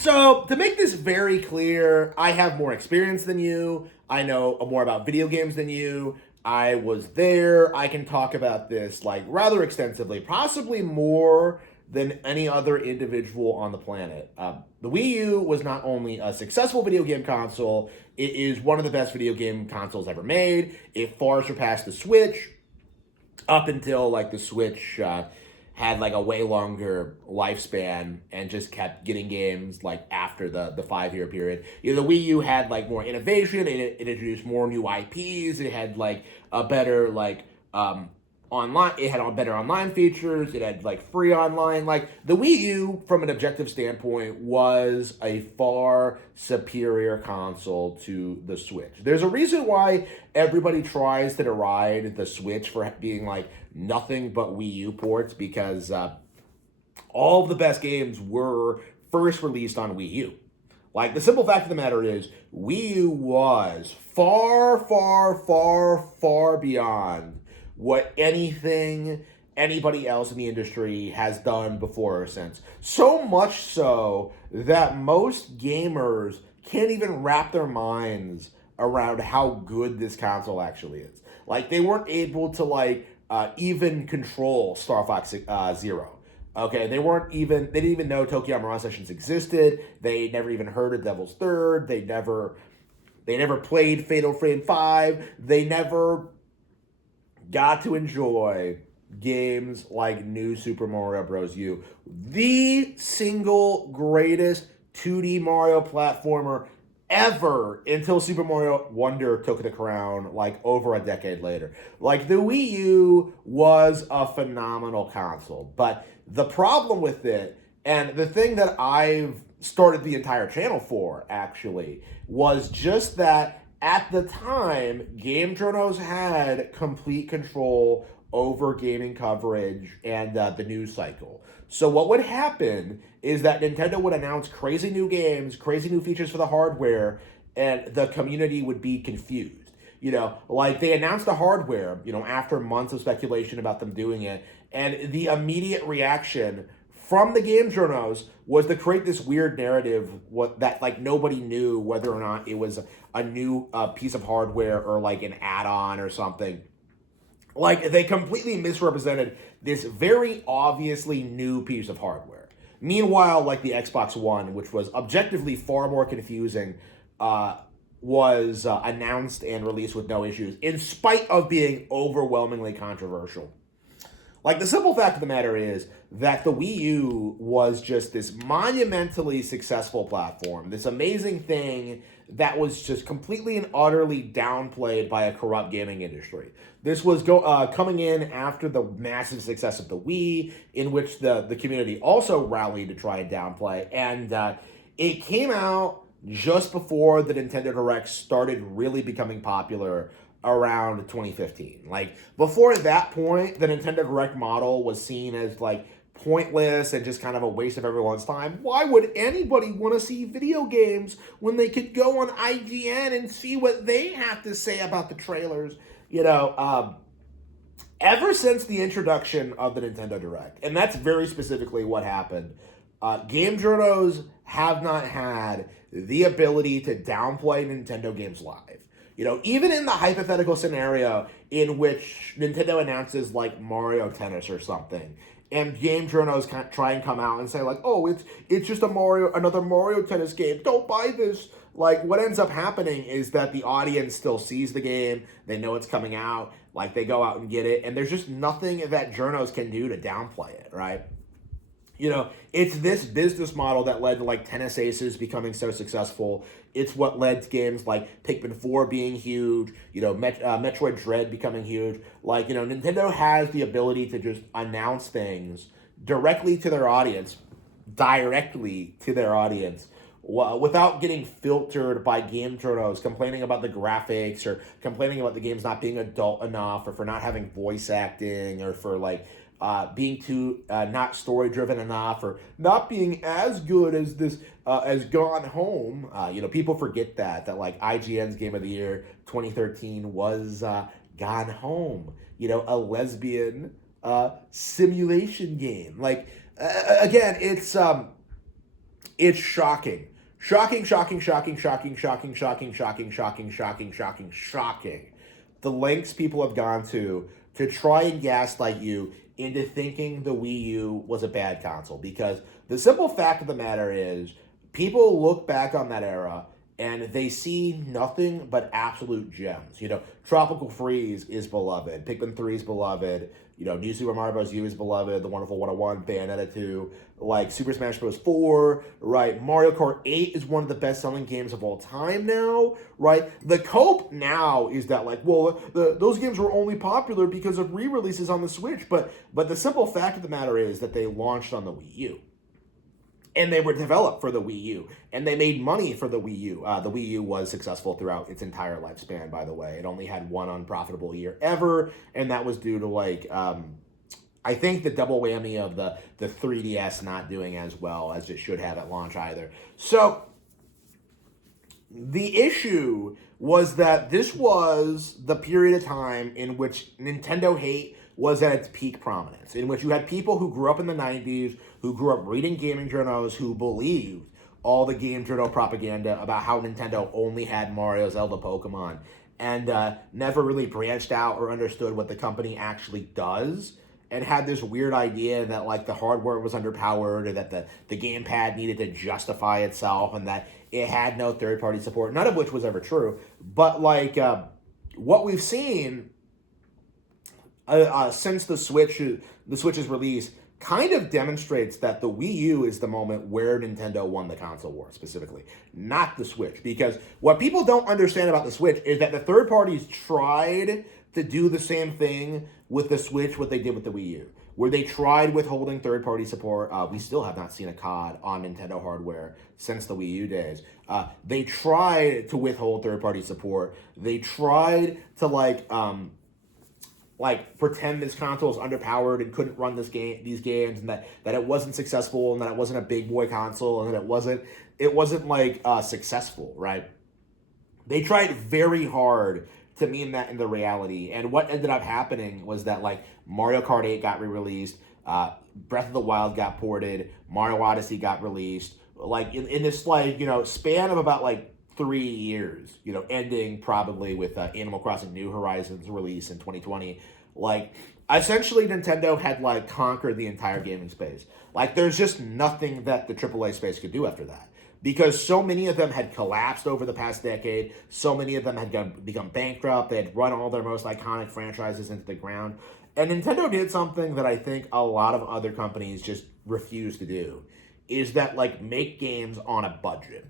So, to make this very clear, I have more experience than you. I know more about video games than you. I was there. I can talk about this like rather extensively, possibly more than any other individual on the planet. The Wii U was not only a successful video game console, it is one of the best video game consoles ever made. It far surpassed the Switch up until like the Switch had like a way longer lifespan and just kept getting games like after the 5 year period. The Wii U had like more innovation. It introduced more new IPs. It had like a better like online. It had better online features. It had like free online. Like the Wii U, from an objective standpoint, was a far superior console to the Switch. There's a reason why everybody tries to deride the Switch for being like nothing but Wii U ports, because all of the best games were first released on Wii U. Like, the simple fact of the matter is, Wii U was far, far, far, far beyond what anybody else in the industry has done before or since. So much so that most gamers can't even wrap their minds around how good this console actually is. Like, they weren't able to, like, even control Star Fox Zero. Okay, they didn't even know Tokyo Mirage Sessions existed. They never even heard of Devil's Third. They never played Fatal Frame 5. They never got to enjoy games like New Super Mario Bros. U, the single greatest 2D Mario platformer ever, until Super Mario Wonder took the crown like over a decade later. Like, the Wii U was a phenomenal console, but the problem with it, and the thing that I've started the entire channel for actually, was just that at the time, game journals had complete control over gaming coverage and the news cycle. So what would happen is that Nintendo would announce crazy new games, crazy new features for the hardware, and the community would be confused. Like, they announced the hardware, after months of speculation about them doing it, and the immediate reaction from the game journals was to create this weird narrative that like nobody knew whether or not it was a new piece of hardware or like an add-on or something. Like, they completely misrepresented this very obviously new piece of hardware. Meanwhile, like the Xbox One, which was objectively far more confusing, was announced and released with no issues, in spite of being overwhelmingly controversial. Like, the simple fact of the matter is that the Wii U was just this monumentally successful platform, this amazing thing that was just completely and utterly downplayed by a corrupt gaming industry. This was coming in after the massive success of the Wii, in which the community also rallied to try and downplay, and it came out just before the Nintendo Direct started really becoming popular around 2015. Like, before that point, the Nintendo Direct model was seen as like pointless and just kind of a waste of everyone's time. Why would anybody want to see video games when they could go on IGN and see what they have to say about the trailers? Ever since the introduction of the Nintendo Direct, and that's very specifically what happened, game journals have not had the ability to downplay Nintendo games live. Even in the hypothetical scenario in which Nintendo announces like Mario Tennis or something, and game journals try and come out and say like, oh, it's just another Mario Tennis game, don't buy this. Like, what ends up happening is that the audience still sees the game, they know it's coming out, like they go out and get it, and there's just nothing that journos can do to downplay it, right? It's this business model that led to like Tennis Aces becoming so successful. It's what led to games like Pikmin 4 being huge, Metroid Dread becoming huge. Like, Nintendo has the ability to just announce things directly to their audience, without getting filtered by game journals complaining about the graphics, or complaining about the games not being adult enough, or for not having voice acting, or for like being too not story driven enough, or not being as good as this as Gone Home. People forget that like IGN's Game of the Year 2013 was Gone Home. A lesbian simulation game. Like, again, It's shocking. Shocking, shocking, shocking, shocking, shocking, shocking, shocking, shocking, shocking, shocking, shocking. The lengths people have gone to try and gaslight you into thinking the Wii U was a bad console. Because the simple fact of the matter is, people look back on that era and they see nothing but absolute gems. Tropical Freeze is beloved. Pikmin 3 is beloved. New Super Mario Bros. U is beloved. The Wonderful 101, Bayonetta 2, like Super Smash Bros. 4, right? Mario Kart 8 is one of the best-selling games of all time now, right? The cope now is that, those games were only popular because of re-releases on the Switch, but the simple fact of the matter is that they launched on the Wii U. And they were developed for the Wii U, and they made money for the Wii U. The Wii U was successful throughout its entire lifespan, by the way. It only had one unprofitable year ever, and that was due to, I think the double whammy of the 3DS not doing as well as it should have at launch either. So, the issue was that this was the period of time in which Nintendo hate was at its peak prominence, in which you had people who grew up in the 90s, who grew up reading gaming journals, who believed all the game journal propaganda about how Nintendo only had Mario, Zelda, Pokemon, and never really branched out or understood what the company actually does, and had this weird idea that, the hardware was underpowered, or that the gamepad needed to justify itself, and that it had no third-party support, none of which was ever true. But, what we've seen since the Switch's release kind of demonstrates that the Wii U is the moment where Nintendo won the console war, specifically, not the Switch. Because what people don't understand about the Switch is that the third parties tried to do the same thing with the Switch, what they did with the Wii U, where they tried withholding third-party support. We still have not seen a COD on Nintendo hardware since the Wii U days. They tried to withhold third-party support. They tried to, pretend this console is underpowered and couldn't run these games, and that it wasn't successful, and that it wasn't a big boy console, and that it wasn't successful, right? They tried very hard to mean that in the reality, and what ended up happening was that Mario Kart 8 got re-released, Breath of the Wild got ported, Mario Odyssey got released, in this span of about 3 years, ending probably with Animal Crossing New Horizons release in 2020. Essentially Nintendo had conquered the entire gaming space. There's just nothing that the AAA space could do after that. Because so many of them had collapsed over the past decade, so many of them had become bankrupt, they had run all their most iconic franchises into the ground. And Nintendo did something that I think a lot of other companies just refuse to do, is that make games on a budget.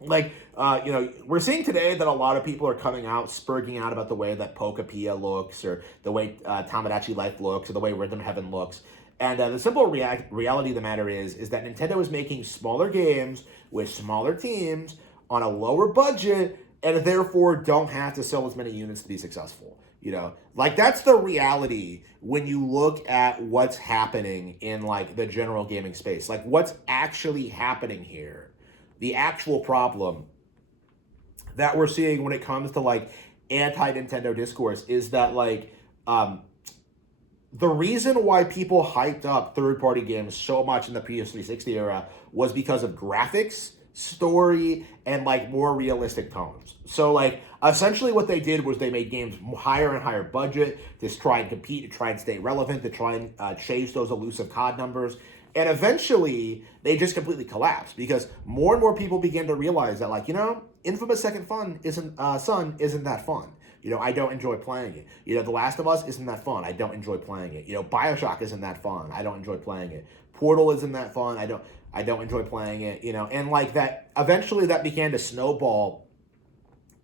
We're seeing today that a lot of people are coming out, spurging out about the way that Pokapia looks, or the way Tomodachi Life looks, or the way Rhythm Heaven looks. And the simple reality of the matter is that Nintendo is making smaller games with smaller teams on a lower budget, and therefore don't have to sell as many units to be successful. That's the reality when you look at what's happening in the general gaming space. What's actually happening here. The actual problem that we're seeing when it comes to anti-Nintendo discourse is that the reason why people hyped up third-party games so much in the PS360 era was because of graphics, story, and more realistic tones. So essentially what they did was they made games higher and higher budget to try and compete, to try and stay relevant, to try and chase those elusive COD numbers. And eventually, they just completely collapsed because more and more people began to realize that, Infamous Second Son isn't that fun. I don't enjoy playing it. The Last of Us isn't that fun. I don't enjoy playing it. BioShock isn't that fun. I don't enjoy playing it. Portal isn't that fun. I don't enjoy playing it. And that eventually that began to snowball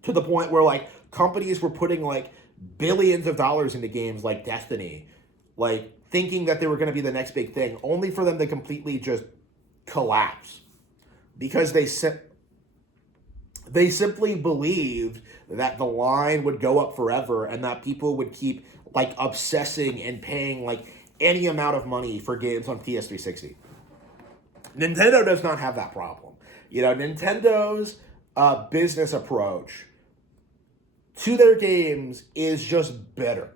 to the point where companies were putting billions of dollars into games like Destiny, thinking that they were going to be the next big thing, only for them to completely just collapse because they simply believed that the line would go up forever and that people would keep obsessing and paying any amount of money for games on PS360. Nintendo does not have that problem. Nintendo's business approach to their games is just better.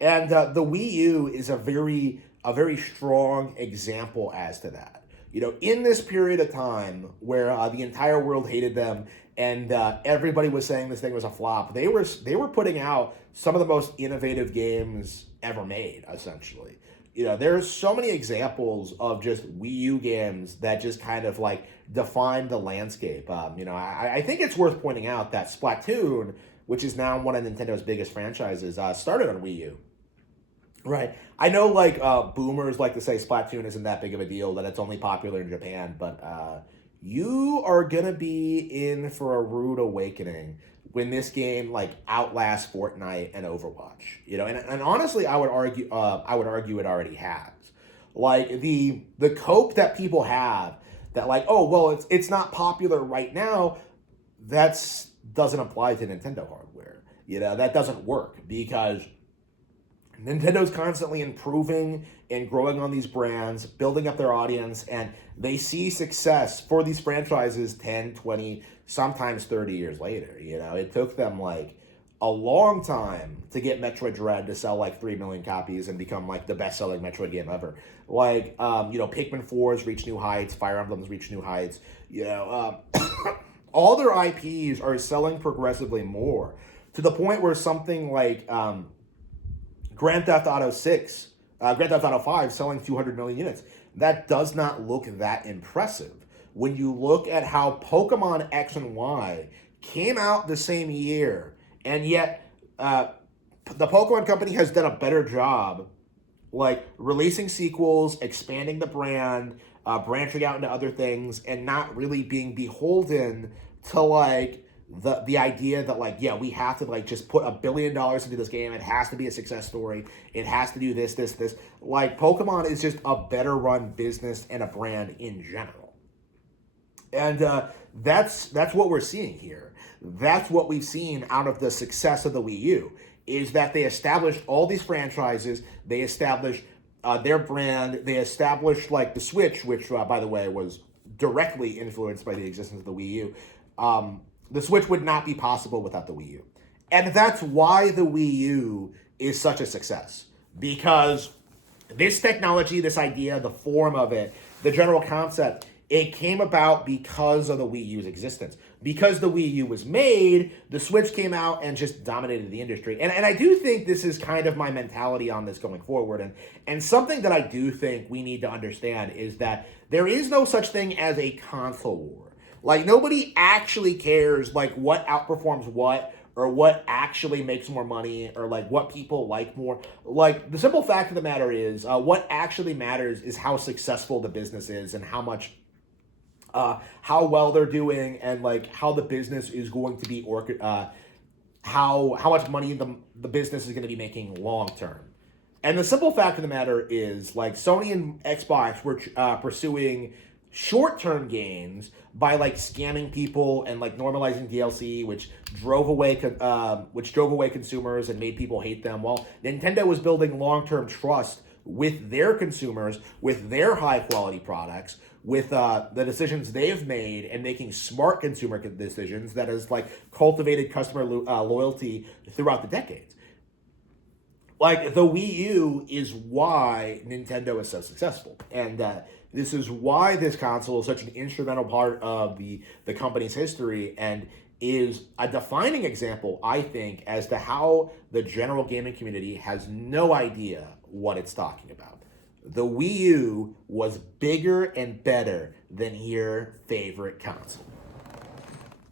And the Wii U is a very strong example as to that. in this period of time where the entire world hated them and everybody was saying this thing was a flop, they were putting out some of the most innovative games ever made, essentially. There's so many examples of just Wii U games that just kind of like define the landscape. I think it's worth pointing out that Splatoon, which is now one of Nintendo's biggest franchises, started on Wii U. Right. I know, like, boomers like to say Splatoon isn't that big of a deal, that it's only popular in Japan, but you are going to be in for a rude awakening when this game, like, outlasts Fortnite and Overwatch. And honestly, I would argue it already has. Like, the cope that people have that, like, oh, well, it's not popular right now, doesn't apply to Nintendo hardware. That doesn't work because Nintendo's constantly improving and growing on these brands, building up their audience, and they see success for these franchises 10, 20, sometimes 30 years later. It took them like a long time to get Metroid Dread to sell like 3 million copies and become like the best-selling Metroid game ever. Like, Pikmin 4's reached new heights, Fire Emblem's reached new heights. All their IPs are selling progressively more to the point where something like Grand Theft Auto 5 selling 200 million units. That does not look that impressive. When you look at how Pokemon X and Y came out the same year, and yet the Pokemon Company has done a better job, like releasing sequels, expanding the brand, branching out into other things, and not really being beholden to like the idea that like, yeah, we have to like just put $1 billion into this game. It has to be a success story. It has to do this. Like, Pokemon is just a better run business and a brand in general. And that's what we're seeing here. That's what we've seen out of the success of the Wii U, is that they established all these franchises. They established their brand. They established like the Switch, which by the way was directly influenced by the existence of the Wii U. The Switch would not be possible without the Wii U. And that's why the Wii U is such a success. Because this technology, this idea, the form of it, the general concept, it came about because of the Wii U's existence. Because the Wii U was made, the Switch came out and just dominated the industry. And I do think this is kind of my mentality on this going forward. And something that I do think we need to understand is that there is no such thing as a console war. Like, nobody actually cares, like, what outperforms what, or what actually makes more money, or, like, what people like more. Like, the simple fact of the matter is, what actually matters is how successful the business is and how much, how well they're doing, and, like, how the business is going to be, how much money the business is going to be making long term. And the simple fact of the matter is, like, Sony and Xbox were pursuing short-term gains by like scamming people and like normalizing DLC, which drove away consumers and made people hate them. While Nintendo was building long-term trust with their consumers, with their high-quality products, with the decisions they've made, and making smart consumer decisions that has like cultivated customer loyalty throughout the decades. Like, the Wii U is why Nintendo is so successful, and this is why this console is such an instrumental part of the company's history, and is a defining example, I think, as to how the general gaming community has no idea what it's talking about. The Wii U was bigger and better than your favorite console.